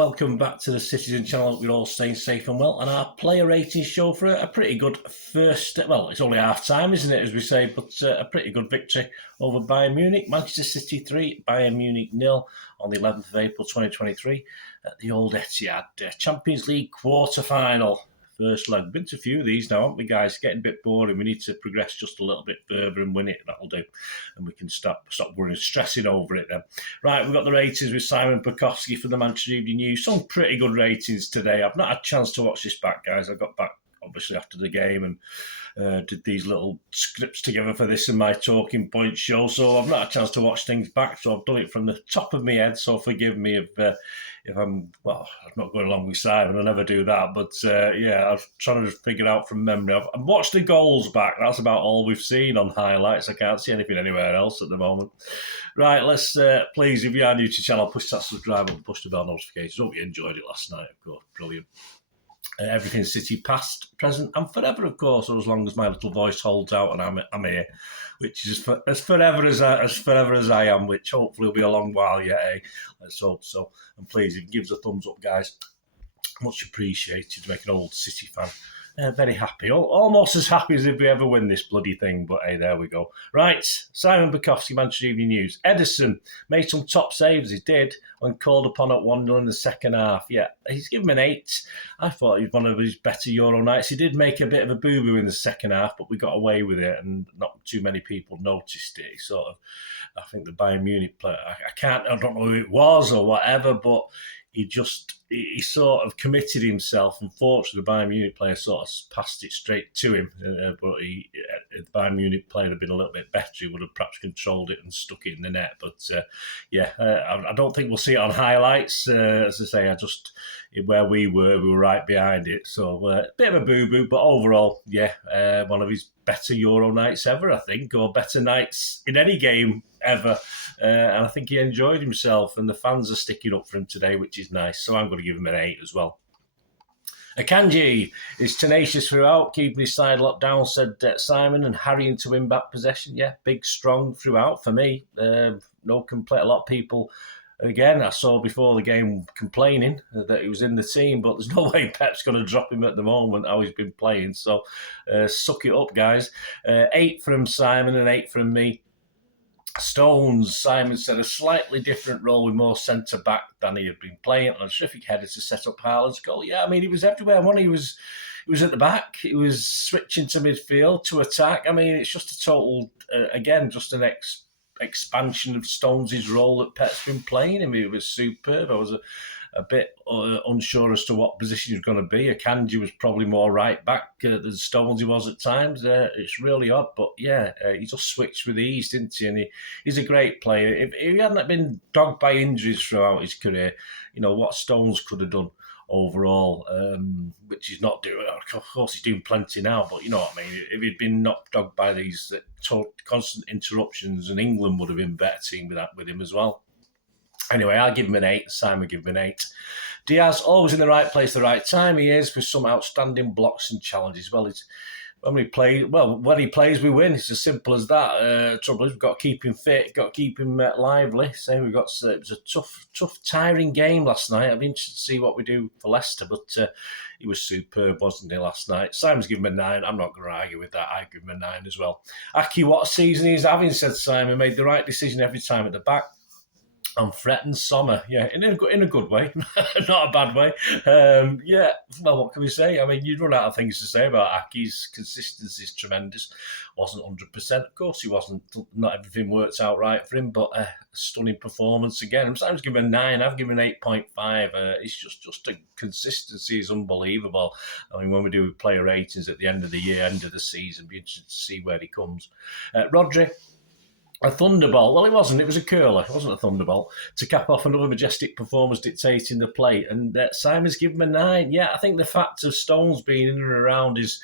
welcome back to the Citizen channel. We're all staying safe and well, and our player rating show for a pretty good first, well, it's only half time, isn't it, as we say, but a pretty good victory over Bayern Munich. Manchester City 3, Bayern Munich 0 on the 11th of April 2023 at the old Etihad. Champions League quarter-final. First leg. Been to a few of these now, haven't we, guys? Getting a bit boring. We need to progress just a little bit further and win it. That'll do. And we can stop worrying, stressing over it then. Right, we've got the ratings with Simon Bajkowski from the Manchester Evening News. Some pretty good ratings today. I've not had a chance to watch this back, guys. I got back, obviously, after the game and did these little scripts together for this and my talking point show. So I've not had a chance to watch things back. So I've done it from the top of my head. So forgive me if I'm not going along with Simon. I never do that. But I'm trying to figure out from memory. I've watched the goals back. That's about all we've seen on highlights. I can't see anything anywhere else at the moment. Right, let's please, if you are new to the channel, push that subscribe button, push the bell notifications. Hope you enjoyed it last night, of course. Brilliant. Everything City past, present and forever, of course, or as long as my little voice holds out and I'm here, which is as forever as I am, which hopefully will be a long while yet, eh? Let's hope so. And please, if you give us a thumbs up, guys, much appreciated. Make an old City fan very happy, almost as happy as if we ever win this bloody thing, but hey, there we go. Right, Simon Bajkowski, Manchester Evening News. Edison made some top saves, he did, when called upon at 1-0 in the second half. Yeah, he's given him an 8. I thought he was one of his better Euro nights. He did make a bit of a boo-boo in the second half, but we got away with it, and not too many people noticed it. He sort of, I think the Bayern Munich player, I don't know who it was or whatever, but he sort of committed himself. Unfortunately, the Bayern Munich player sort of passed it straight to him. But if the Bayern Munich player had been a little bit better, he would have perhaps controlled it and stuck it in the net. But I don't think we'll see it on highlights. As I say, where we were right behind it. So a bit of a boo-boo, but overall, one of his better Euro nights ever, I think, or better nights in any game ever. And I think he enjoyed himself, and the fans are sticking up for him today, which is nice. So I'm going to give him an 8 as well. Akanji is tenacious throughout, keeping his side locked down, said Simon, and harrying to win back possession. Yeah, big, strong throughout for me. No complaint. A lot of people, again, I saw before the game complaining that he was in the team, but there's no way Pep's going to drop him at the moment, how he's been playing. So suck it up, guys. 8 from Simon and 8 from me. Stones, Simon said, a slightly different role with more centre-back than he had been playing, and a terrific header to set up Haaland's goal. Yeah, I mean, he was everywhere. He was at the back. He was switching to midfield, to attack. I mean, it's just a total, again, just an expansion of Stones' role that Pep's been playing. I mean, it was superb. I was a bit unsure as to what position he was going to be. Akanji was probably more right back than Stones he was at times. It's really odd, but yeah, he just switched with ease, didn't he? And he's a great player. If he hadn't been dogged by injuries throughout his career, you know, what Stones could have done overall, which he's not doing. Of course, he's doing plenty now, but you know what I mean. If he'd been not dogged by these constant interruptions, and England would have been a better team with him as well. Anyway, I'll give him an 8. Simon give him an 8. Diaz, always in the right place at the right time. He is, with some outstanding blocks and challenges. Well, when he plays, we win. It's as simple as that. Trouble is, we've got to keep him fit, got to keep him lively. So it was a tough, tiring game last night. I'd be interested to see what we do for Leicester, but he was superb, wasn't he, last night? Simon's given him a 9. I'm not going to argue with that. I give him a 9 as well. Aki, what season he's having, said Simon. Made the right decision every time at the back. On Fred and Sommer, yeah, in a good way, not a bad way. Well, what can we say? I mean, you'd run out of things to say about Aki's consistency is tremendous. Wasn't 100%, of course, he wasn't. Not everything worked out right for him, but a stunning performance again. I'm sometimes giving him a 9. I've given him 8.5. It's just a consistency is unbelievable. I mean, when we do player ratings at the end of the year, end of the season, be interested to see where he comes. Rodri. A thunderbolt. Well, it wasn't. It was a curler. It wasn't a thunderbolt. To cap off another majestic performance dictating the play. And Simon's given him a 9. Yeah, I think the fact of Stones being in and around is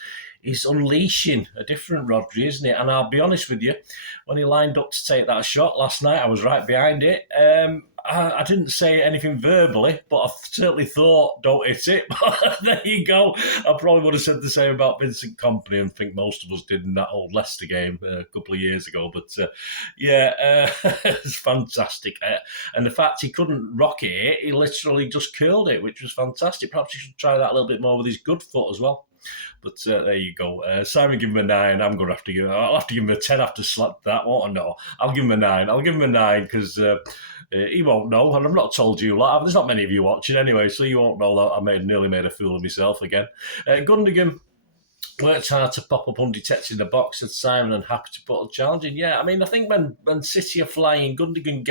unleashing a different Rodri, isn't it? And I'll be honest with you, when he lined up to take that shot last night, I was right behind it. I didn't say anything verbally, but I certainly thought, don't hit it. But there you go. I probably would have said the same about Vincent Kompany, and think most of us did in that old Leicester game a couple of years ago. But it's fantastic. And the fact he couldn't rocket it, he literally just curled it, which was fantastic. Perhaps he should try that a little bit more with his good foot as well. But there you go. Simon, give him a 9. I'm going to have to give. I'll have to give him a 10 after slap that. What? No, I'll give him a 9. I'll give him a 9 because he won't know, and I've not told you. There's not many of you watching anyway, so you won't know that I nearly made a fool of myself again. Gundogan worked hard to pop up undetected in the box, said Simon, and happy to put a challenge in. Yeah, I mean, I think when City are flying, Gundogan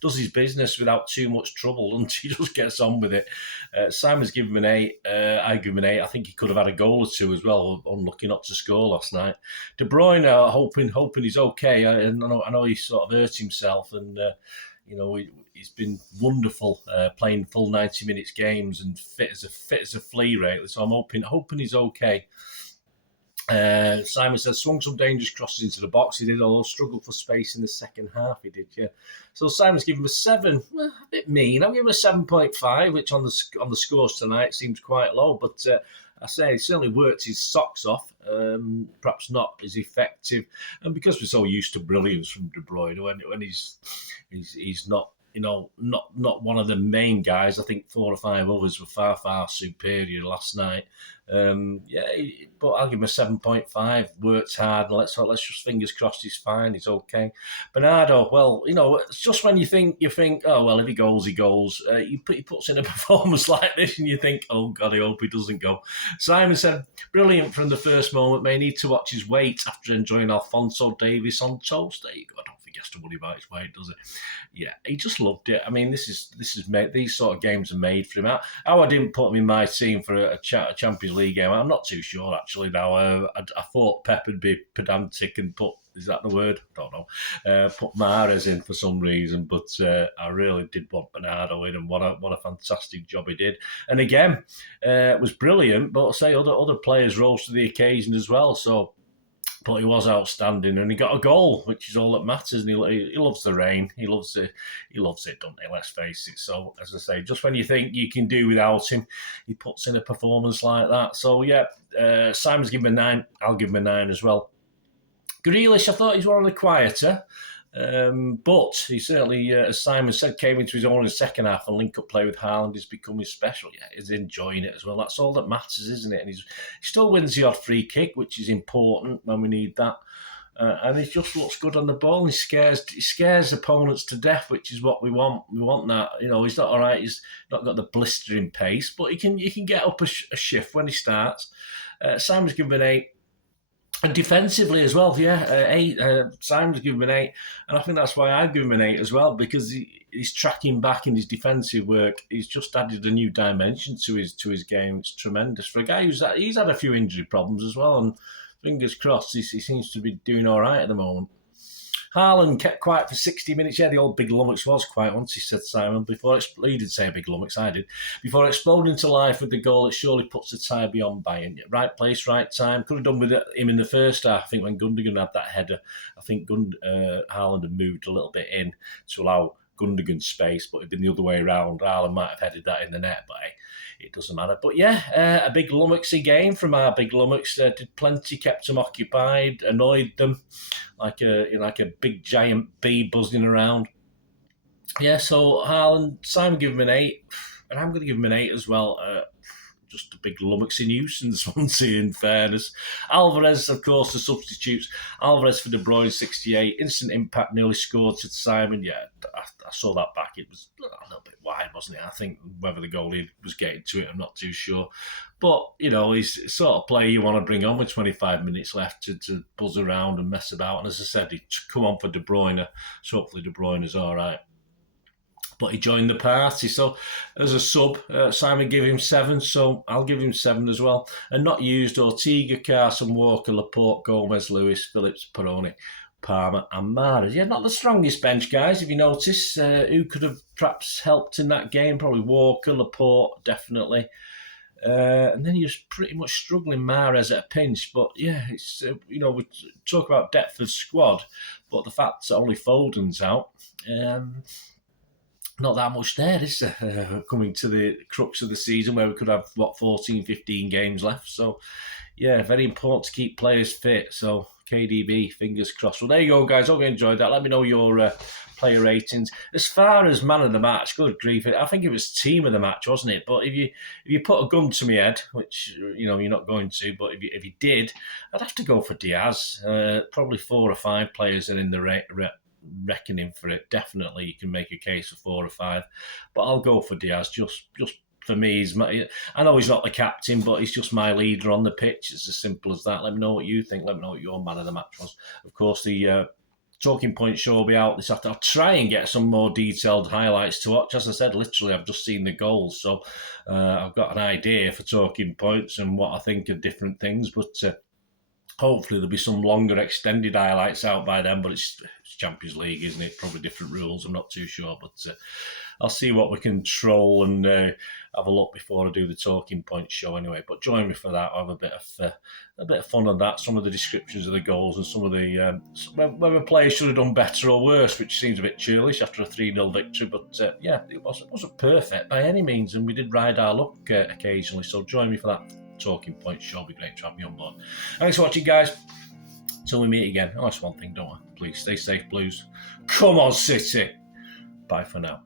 does his business without too much trouble, and he just gets on with it. Simon's given him an 8. I give him an 8. I think he could have had a goal or two as well, unlucky not to score last night. De Bruyne, hoping he's okay. I know he sort of hurt himself, and he's been wonderful playing full 90 minutes games and fit as a flea rate. So I'm hoping he's okay. Simon says, swung some dangerous crosses into the box. He did, although struggled for space in the second half. He did, yeah. So Simon's given him a 7. A bit mean. I'm giving him a 7.5, which on the scores tonight seems quite low. But I say he certainly worked his socks off. Perhaps not as effective, and because we're so used to brilliance from De Bruyne, when he's not. Not one of the main guys. I think 4 or 5 others were far, far superior last night. But I'll give him a 7.5. Worked hard, and let's just fingers crossed he's fine. He's okay. Bernardo, well, it's just when you think, oh well, if he goes, he goes. He puts in a performance like this, and you think, oh God, I hope he doesn't go. Simon said, brilliant from the first moment. May need to watch his weight after enjoying Alphonso Davies on toast. There you go. I don't think he has to worry about his weight, does it? Yeah, he just loved it. I mean, this is made. These sort of games are made for him. How I didn't put him in my team for a Champions League game, I'm not too sure actually. Now, I thought Pep would be pedantic and put. Is that the word? I don't know. Put Mahrez in for some reason, but I really did want Bernardo in, and what a fantastic job he did. And again, it was brilliant. But I'll say other players rose to the occasion as well. So. But he was outstanding, and he got a goal, which is all that matters. And he loves the rain. He loves it, doesn't he? Let's face it. So, as I say, just when you think you can do without him, he puts in a performance like that. So, yeah, Simon's given him a 9. I'll give him a 9 as well. Grealish, I thought he's one of the quieter. But he certainly, as Simon said, came into his own in the second half, and link-up play with Haaland is becoming special. Yeah, he's enjoying it as well. That's all that matters, isn't it? And he still wins the odd free kick, which is important when we need that. And he just looks good on the ball. He scares opponents to death, which is what we want. We want that. He's not all right. He's not got the blistering pace, but he can get up a shift when he starts. Simon's given an 8. And defensively as well, 8. Simon's given him an 8, and I think that's why I've given him an 8 as well, because he's tracking back in his defensive work. He's just added a new dimension to his game. It's tremendous for a guy he's had a few injury problems as well, and fingers crossed he seems to be doing all right at the moment. Haaland kept quiet for 60 minutes. Yeah, the old big lummox was quiet once, he said, Simon. He did say a big lummox, I did. Before exploding to life with the goal, it surely puts the tie beyond Bayern. Right place, right time. Could have done with him in the first half. I think when Gundogan had that header, I think Haaland had moved a little bit in to allow Gundogan space, but it'd been the other way around. Haaland might have headed that in the net, but it doesn't matter. But yeah, a big lummoxy game from our big lummox. Did plenty, kept them occupied, annoyed them like a big giant bee buzzing around. Yeah, so Haaland, Simon gave him an 8, and I'm going to give him an 8 as well. Just a big lummoxy nuisance, Swansea, in fairness. Alvarez, of course, the substitutes. Alvarez for De Bruyne, 68. Instant impact, nearly scored, said Simon. Yeah, I saw that back. It was a little bit wide, wasn't it? I think whether the goalie was getting to it, I'm not too sure. But, he's the sort of player you want to bring on with 25 minutes left to buzz around and mess about. And as I said, he'd come on for De Bruyne, so hopefully De Bruyne is all right. But he joined the party. So as a sub, Simon gave him 7, so I'll give him 7 as well. And not used, Ortega, Carson, Walker, Laporte, Gomez, Lewis, Phillips, Peroni, Palmer and Mahrez. Yeah, not the strongest bench, guys, if you notice. Who could have perhaps helped in that game? Probably Walker, Laporte, definitely. And then he was pretty much struggling, Mahrez at a pinch. But yeah, it's we talk about depth of squad, but the fact that only Foden's out... not that much there, is there? Coming to the crux of the season where we could have, 14, 15 games left. So, yeah, very important to keep players fit. So, KDB, fingers crossed. Well, there you go, guys. Hope you enjoyed that. Let me know your player ratings. As far as man of the match, good grief, I think it was team of the match, wasn't it? But if you put a gun to my head, which you're not going to, but if you did, I'd have to go for Diaz. Probably 4 or 5 players are in the reckoning for it. Definitely, you can make a case for 4 or 5, but I'll go for Diaz. Just for me, I know he's not the captain, but he's just my leader on the pitch. It's as simple as that. Let me know what you think. Let me know what your man of the match was. Of course, the Talking Point show will be out this afternoon. I'll try and get some more detailed highlights to watch. As I said, literally, I've just seen the goals, so I've got an idea for Talking Points and what I think of different things, but hopefully there'll be some longer extended highlights out by then, but it's Champions League, isn't it? Probably different rules, I'm not too sure, but I'll see what we can troll and have a look before I do the Talking Point show anyway. But join me for that. I'll have a bit of fun on that, some of the descriptions of the goals and some of the whether players should have done better or worse, which seems a bit churlish after a 3-0 victory, but yeah, it wasn't perfect by any means, and we did ride our luck occasionally, so join me for that Talking Point show. It'll be great to have you on board. Thanks for watching, guys. Till we meet again. Oh, that's one thing, don't I? Please stay safe, Blues. Come on, City. Bye for now.